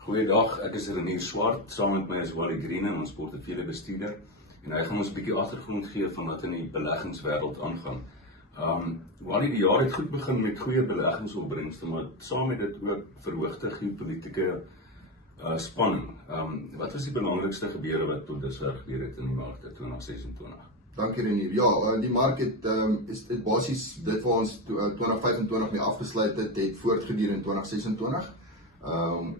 Goeiedag, ek is Renier Swart, saam met my is Wally Green, ons portefeuljebestuurder, en hy gaan ons 'n bietjie agtergrond gee van wat in die beleggingswêreld aangaan. Wally, die jaar het goed begin met goeie beleggingsopbrengste, maar saam met dit ook verhoogde geopolitiese spanning. Wat was die belangrikste gebeure wat tot dusver gebeur het in die markte 2026? Dankie Renier. Ja, die mark het basies dit waar ons 2025 mee afgesluit het voortgeduur in 2026.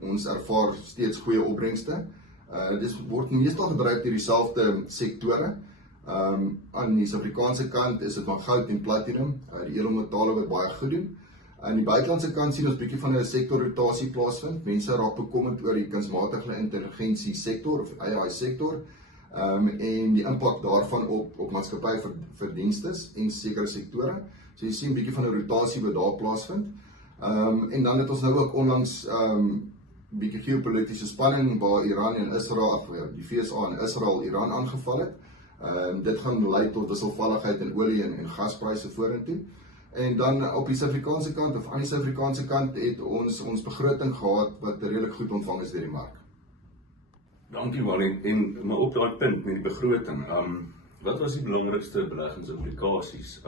Ons ervaar steeds goeie opbrengste. Dit word meestal gedryf deur dieselfde sektore. Aan die Suid-Afrikaanse kant is dit van goud en platinum, die edelmetale wat baie goed doen. Aan die buitelandse kant sien ons bietjie van 'n sektorrotasie plaasvind. Mense raak bekommerd oor die kunsmatige intelligensie sektor of AI sektor. En die impak daarvan op maatskappyverdienstes en sekere sektore. So jy sien 'n bietjie van 'n rotasie wat daar plaasvind. En dan het ons nou ook onlangs bietjie geopolitiese spanning waar Iran en Israel, die VSA en Israel Iran aangeval het. Dit gaan lei tot wisselvalligheid in olie en gaspryse vorentoe. En dan op die Suid-Afrikaanse kant of aan die Suid-Afrikaanse kant het ons begroting gehad wat redelik goed ontvang is deur die mark. Dankie Wally, maar op daai punt met die begroting, wat was die belangrikste beleggingsimplikasies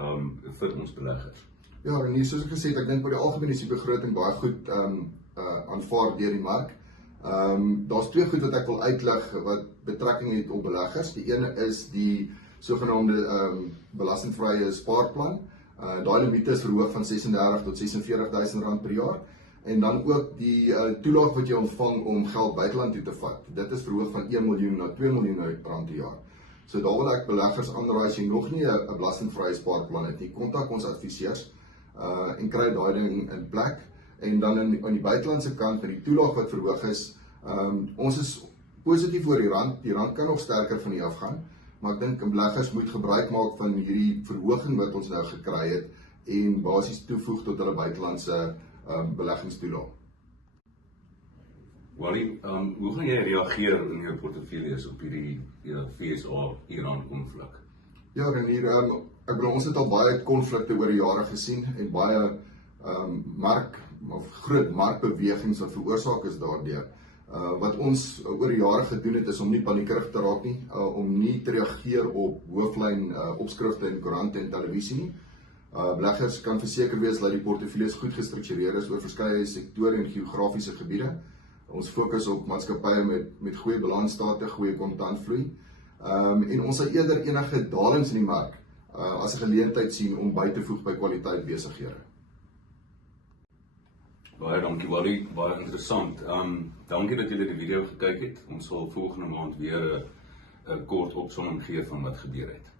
vir ons beleggers? Ja, en soos ek gesê het, ek dink oor die algemeen is die begroting baie goed aanvaar deur die mark. Daar's twee goed wat ek wil uitlig wat betrekking het op beleggers. Die ene is die sogenaamde belastingvrye spaarplan. Daai limiete is verhoog van 36 tot 46 000 rand per jaar. En dan ook die toelaag wat jy ontvang om geld buiteland toe te vat. Dit is verhoog van 1 miljoen na 2 miljoen rand per jaar. So daar wil ek beleggers aanraai as jy nog nie 'n belastingvrye spaarplan het nie, kontak ons adviseurs en kry daai ding in plek. En dan aan die buitelandse kant met die toelaag wat verhoog is, ons is positief oor die rand. Die rand kan nog sterker van hier af gaan, maar ek dink beleggers moet gebruik maak van hierdie verhoging wat ons nou gekry het en basies toevoeg tot hulle buitelandse beleggingstoelaag. Wally, hoe gaan jy reageer in jou portefeuilles op hierdie VSA-Iran konflik? Ja, Renier, ek bedoel ons het al baie konflikte oor die jare gesien en baie groot markbewegings wat veroorsaak is daardeur. Wat ons oor die jare gedoen het is om nie paniekerig te raak nie, om nie te reageer op hooflyn opskrifte in koerante en televisie nie. Beleggers kan verseker wees dat die portefeuilles goed gestruktureer is oor verskeie sektore en geografiese gebiede. Ons fokus op maatskappye met goeie balansstate, goeie kontantvloei. En ons sal eerder enige dalings in die mark as 'n geleentheid sien om by te voeg by kwaliteit besighede. Baie dankie Wally, baie interessant. Dankie dat julle die video gekyk het. Ons sal volgende maand weer 'n kort opsomming gee van wat gebeur het.